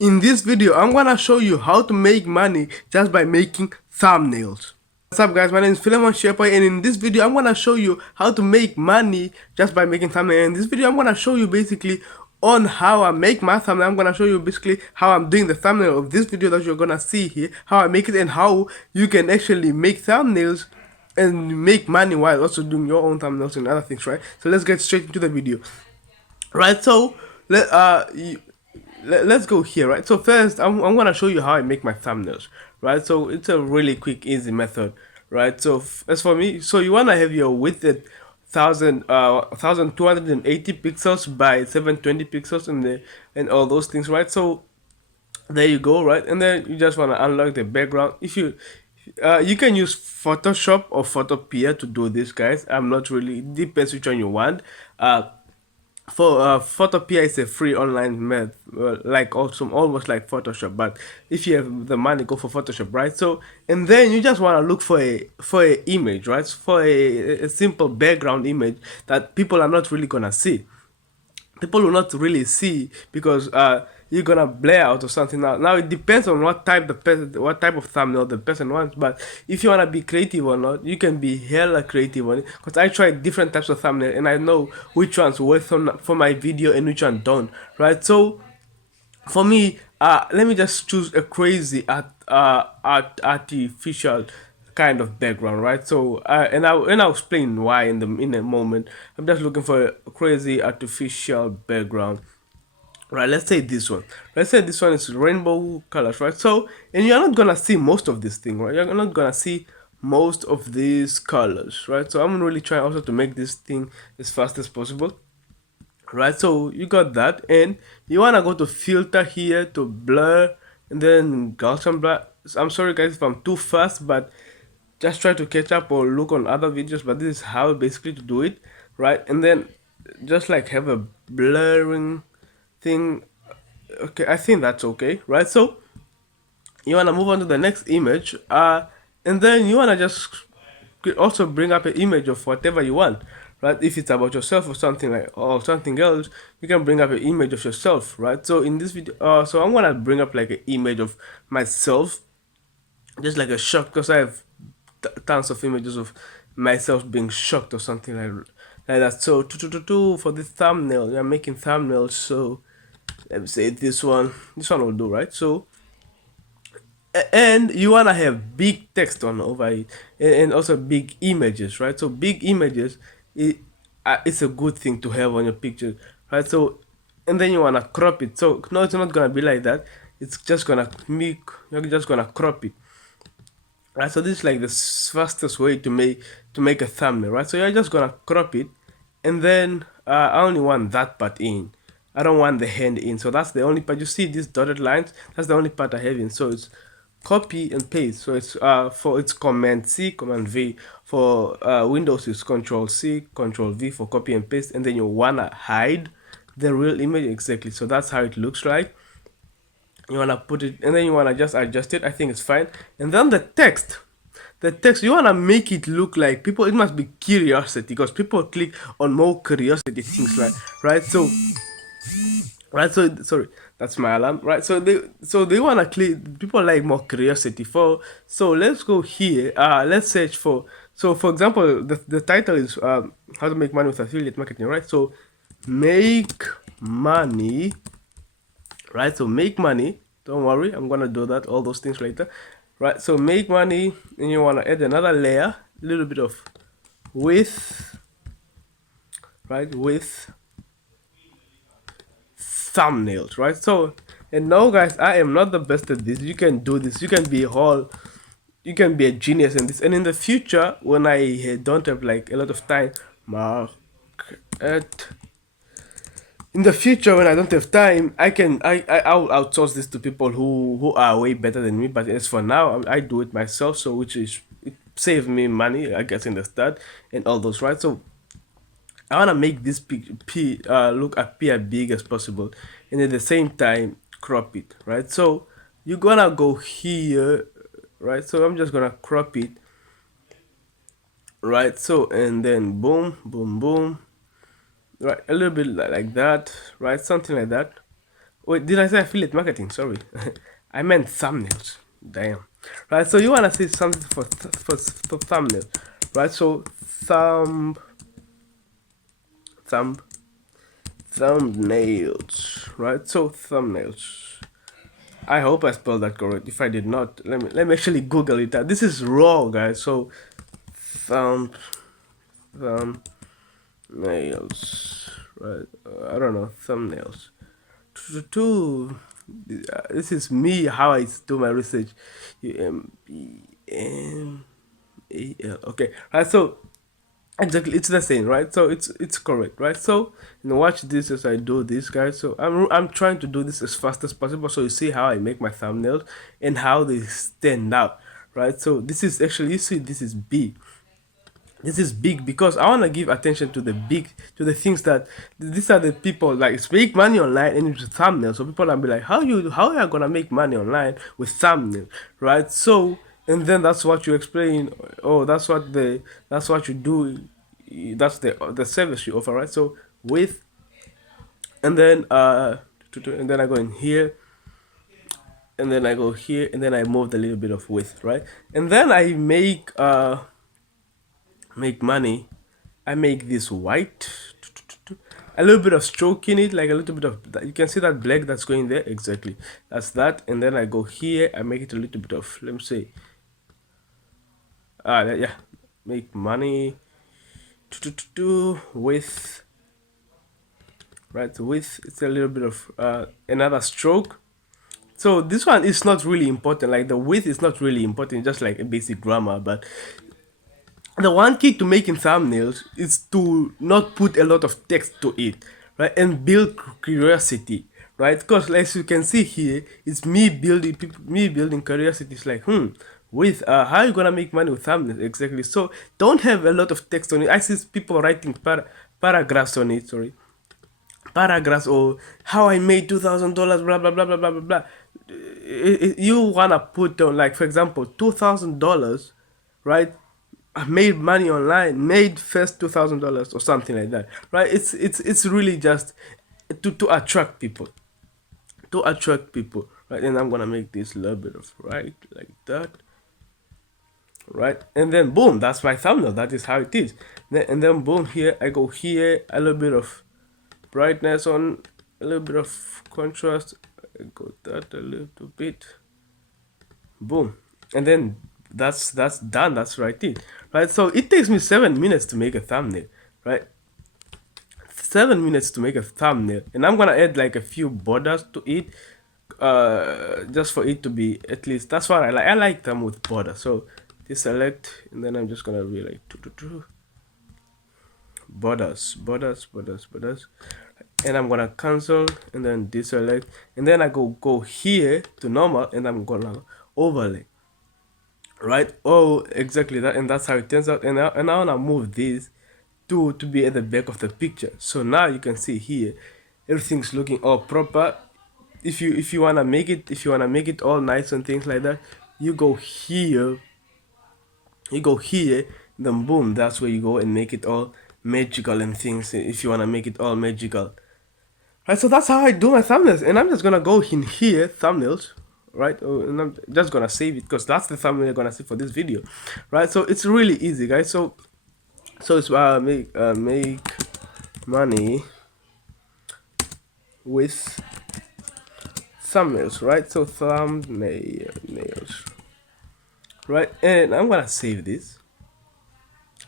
In this video, I'm gonna show you how to make money just by making thumbnails. What's up guys, my name is Philemon Shepherd, and in this video I'm gonna show you how to make money just by making thumbnails. In this video I'm gonna show you basically on how I make my thumbnail. I'm gonna show you basically how I'm doing the thumbnail of this video that you're gonna see here, how I make it and how you can actually make thumbnails and make money while also doing your own thumbnails and other things, right? So let's get straight into the video. Right, so let's go here, right? So first, I'm gonna show you how I make my thumbnails, right? So it's a really quick, easy method, right? So as for me, so you wanna have your width at 1280 pixels by 720 pixels and all those things, right? So there you go, right? And then you just wanna unlock the background. If you you can use Photoshop or Photopea to do this, guys. I'm not really, it depends which one you want. For Photopea is a free online method, like also almost like Photoshop. But if you have the money, go for Photoshop, right? So and then you just want to look for a image, right? For a simple background image that people are not really gonna see. People will not really see because you're gonna blare out or something. Now it depends on what type of thumbnail the person wants. But if you wanna be creative or not, you can be hella creative on it. Cause I tried different types of thumbnail and I know which ones work for my video and which one don't. Right? So for me, let me just choose a crazy artificial kind of background, right? So and I'll explain why in a moment. I'm just looking for a crazy artificial background. Right, let's say this one. Let's say this one is rainbow colors, right? So, and you're not gonna see most of this thing, right? You're not gonna see most of these colors, right? So I'm really trying also to make this thing as fast as possible, right? So you got that, and you wanna go to filter here to blur, and then Gaussian blur. I'm sorry guys if I'm too fast, but just try to catch up or look on other videos. But this is how basically to do it, right? And then just like have a blurring thing. Okay, I think that's okay, right? So you wanna move on to the next image, and then you wanna just also bring up an image of whatever you want, right? If it's about yourself or something like or something else, you can bring up an image of yourself, right? So in this video, so I'm gonna bring up like an image of myself, just like a shock, because I have tons of images of myself being shocked or something like that. So for this thumbnail, I'm making thumbnails. So let me say this one. This one will do, right? So and you wanna have big text on over it and also big images, right? So big images, it's a good thing to have on your picture, right? So and then you wanna crop it. So no, it's not gonna be like that. It's just gonna make you're just gonna crop it. Right, so this is like the fastest way to make a thumbnail, right? So you're just gonna crop it, and then I only want that part in. I don't want the hand in, so that's the only part. You see these dotted lines? That's the only part I have in. So it's copy and paste. So it's for it's Command C, Command V. For Windows it's Control C, Control V for copy and paste, and then you wanna hide the real image exactly. So that's how it looks like. You wanna put it, and then you wanna just adjust it. I think it's fine. And then the text you wanna make it look like people, it must be curiosity, because people click on more curiosity things, right? So right, so sorry, that's my alarm, right? So they wanna click, people like more curiosity for. So let's go here, let's search for, so for example the title is how to make money with affiliate marketing, right? So make money, right? So make money, don't worry, I'm gonna do that, all those things later, right? So make money, and you want to add another layer, a little bit of width, right? With thumbnails, right? So and now guys, I am not the best at this. You can do this, you can be a genius in this, and in the future when I don't have like a lot of time, mark at in the future when I don't have time, I'll outsource this to people who are way better than me. But as for now, I do it myself. So which is, it saves me money, I guess, in the start and all those, right? So I wanna make this look appear big as possible, and at the same time crop it, right? So you're gonna go here, right? So I'm just gonna crop it, right? So and then boom, boom, boom, right? A little bit like that, right? Something like that. Wait, did I say affiliate marketing? Sorry, I meant thumbnails. Damn. Right. So you wanna say something for thumbnail, right? So thumb thumbnails, right? So thumbnails. I hope I spelled that correct. If I did not, let me actually Google it. This is raw, guys. So thumb thumbnails, right? I don't know thumbnails. Two. This is me how I do my research. UMBNAL. Okay, right. So exactly, it's the same, right? So it's correct, right? So watch this as I do this, guys. So I'm trying to do this as fast as possible, so you see how I make my thumbnails and how they stand out, right? So this is actually, you see, this is B. This is big because I want to give attention to the big, to the things that these are the people like make money online and it's thumbnail. So people are be like, how are you gonna make money online with thumbnail, right? So and then that's what you explain. Oh, that's what you do. That's the service you offer, right? So with and then and then I go in here and then I go here and then I move a little bit of width, right? And then I make money. I make this white, a little bit of stroke in it, like a little bit of you can see that black that's going there, exactly, that's that. And then I go here, I make it a little bit of, let me say, yeah, make money with, right, with, it's a little bit of another stroke. So this one is not really important, like the width is not really important, just like a basic grammar. But the one key to making thumbnails is to not put a lot of text to it, right, and build curiosity, right? Because as you can see here, it's me building people, me building curiosity. It's like, with how you gonna make money with thumbnails, exactly. So don't have a lot of text on it. I see people writing paragraphs on it. Sorry, paragraphs, or how I made $2,000, blah blah blah blah blah blah blah. You wanna put on, like, for example, $2,000, right? I made money online, made first $2,000 or something like that, right? It's really just to attract people, right? And I'm gonna make this little bit of right like that, right? And then boom, that's my thumbnail. That is how it is. And then boom, here I go here, a little bit of brightness on, a little bit of contrast. I go that a little bit, boom, and then that's done. That's right it, right? So it takes me 7 minutes to make a thumbnail, right? 7 minutes to make a thumbnail, and I'm gonna add like a few borders to it, just for it to be, at least that's what I like. I like them with borders. So deselect, and then I'm just gonna be like borders, and I'm gonna cancel and then deselect, and then I go here to normal, and I'm gonna overlay, right? Oh, exactly that, and that's how it turns out. And I wanna move this to be at the back of the picture. So now you can see here, everything's looking all proper. If you wanna make it, all nice and things like that, you go here, then boom, that's where you go and make it all magical and things. If you wanna make it all magical, right? So that's how I do my thumbnails, and I'm just gonna go in here, thumbnails, right? Oh, and I'm just gonna save it because that's the thumbnail you're gonna see for this video, right? So it's really easy, guys. So it's make money with thumbnails, right? So thumbnails, right? And I'm gonna save this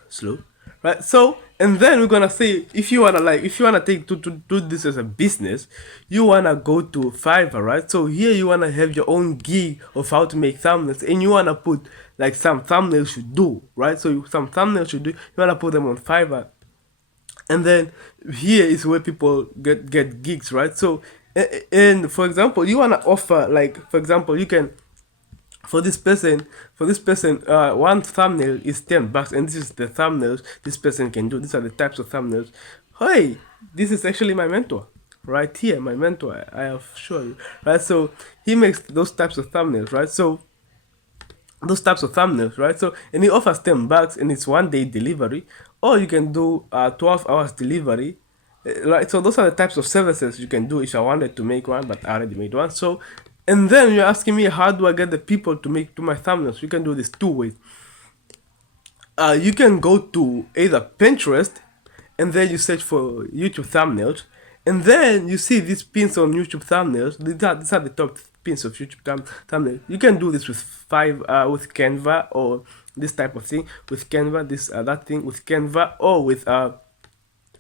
slow, right? So and then we're gonna say, if you wanna take to do this as a business, you wanna go to Fiverr, right? So here you wanna have your own gig of how to make thumbnails, and you wanna put like some thumbnails you do, right? So some thumbnails you do, you wanna put them on Fiverr, and then here is where people get gigs, right? So and for example, you wanna offer, like, for example, you can, for this person, one thumbnail is $10, and this is the thumbnails this person can do. These are the types of thumbnails. Hey, this is actually my mentor right here, my mentor. I have shown you, right? So he makes those types of thumbnails, right? So those types of thumbnails, right? So and he offers $10, and it's 1 day delivery, or you can do 12 hours delivery, Right, so those are the types of services you can do if I wanted to make one, but I already made one. So, and then you're asking me how do I get the people to make to my thumbnails? You can do this two ways. You can go to either Pinterest, and then you search for YouTube thumbnails, and then you see these pins on YouTube thumbnails. These are the top pins of YouTube thumbnails. You can do this with with Canva, or this type of thing with Canva, this that thing with Canva, or with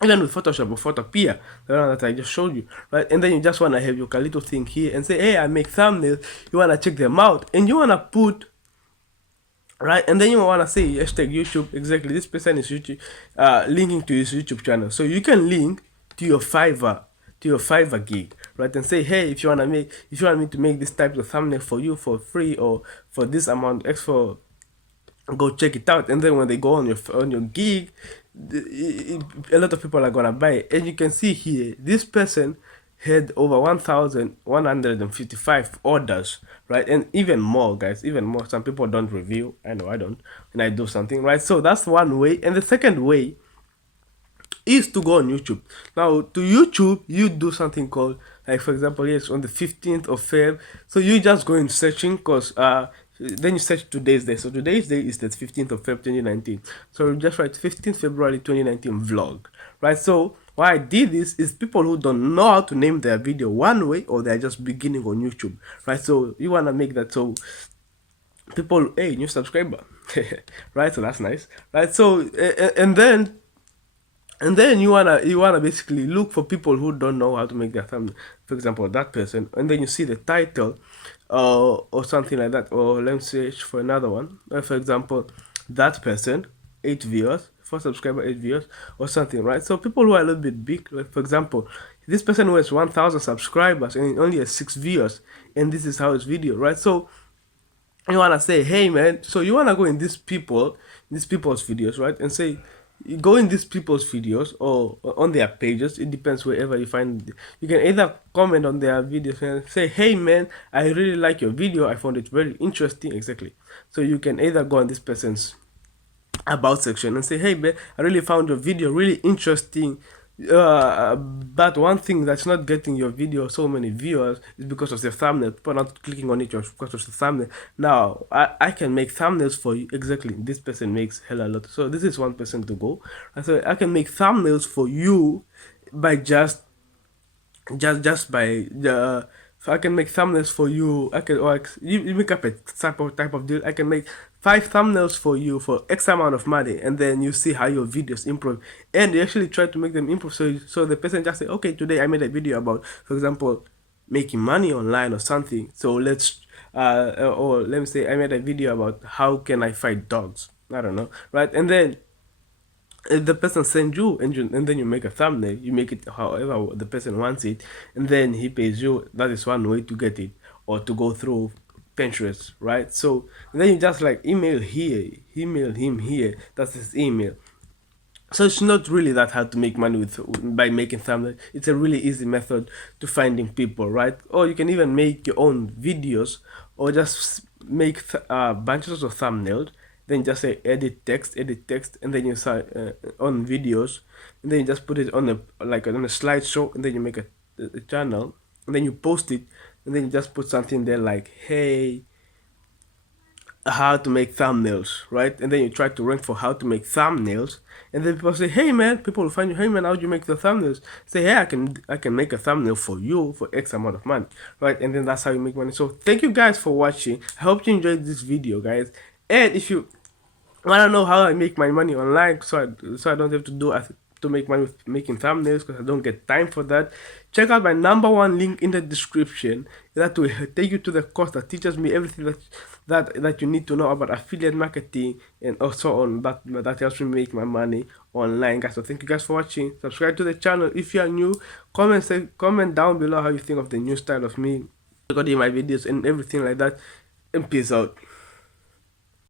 even with Photoshop or Photopea, the one that I just showed you, right? And then you just wanna have your little thing here and say, hey, I make thumbnails. You wanna check them out, and you wanna put, right, and then you wanna say hashtag YouTube, exactly. This person is YouTube, linking to his YouTube channel, so you can link to your Fiverr gig, right, and say, hey, if you want me to make this type of thumbnail for you for free, or for this amount X, for go check it out. And then when they go on your gig, a lot of people are gonna buy it. And you can see here, this person had over 1,155 orders, right? And even more, guys, even more. Some people don't review. I know I don't, and I do something, right? So that's one way. And the second way is to go on YouTube. Now, to YouTube, you do something called, like, for example, yes, on the 15th of Feb. So you just go in searching, because then you search today's day. So today's day is the 15th of Feb 2019. So you just write 15th February 2019 vlog, right? So why I did this is people who don't know how to name their video one way, or they're just beginning on YouTube, right? So you want to make that so people, hey, new subscriber, right? So that's nice, right? So and then you wanna basically look for people who don't know how to make their thumbnail. For example, that person, and then you see the title, or something like that. Or let me search for another one. For example, that person, 8 viewers, 4 subscriber, 8 viewers, or something, right? So people who are a little bit big, like for example, this person who has 1,000 subscribers and only has 6 viewers, and this is how his video, right? So you wanna say, hey man, so you wanna go in these people's videos, right, and say, you go in these people's videos or on their pages. It depends wherever you find it. You can either comment on their videos and say, hey man, I really like your video, I found it very interesting, exactly. So you can either go on this person's about section and say, hey man, I really found your video really interesting, but one thing that's not getting your video so many viewers is because of the thumbnail. People are not clicking on it just because of the thumbnail. Now I can make thumbnails for you, exactly. This person makes hella lot, so this is one person to go. And so I can make thumbnails for you by just by the, so I can make thumbnails for you. I can, or you make up a type of deal. I can make 5 thumbnails for you for X amount of money, and then you see how your videos improve, and you actually try to make them improve. So the person just say, okay, today I made a video about, for example, making money online or something. So let's or let me say I made a video about how can I fight dogs. I don't know, right? And then if the person sends you, and then you make a thumbnail, you make it however the person wants it, and then he pays you. That is one way to get it, or to go through Pinterest, right? So then you just like email him here, that's his email. So it's not really that hard to make money by making thumbnails. It's a really easy method to finding people, right? Or you can even make your own videos, or just make bunches of thumbnails. Then just say edit text, and then you say on videos, and then you just put it on a slideshow, and then you make a channel, and then you post it, and then you just put something there like, hey, how to make thumbnails, right? And then you try to rank for how to make thumbnails, and then people say, hey man, people will find you, hey man, how do you make the thumbnails? Say, hey, I can make a thumbnail for you for X amount of money, right? And then that's how you make money. So thank you guys for watching. I hope you enjoyed this video, guys. And if you want to know how I make my money online, so I don't have to to make money with making thumbnails, because I don't get time for that, check out my #1 link in the description. That will take you to the course that teaches me everything that you need to know about affiliate marketing, and also on that helps me make my money online, guys. So thank you guys for watching. Subscribe to the channel if you are new. Comment down below how you think of the new style of me recording my videos and everything like that. And peace out.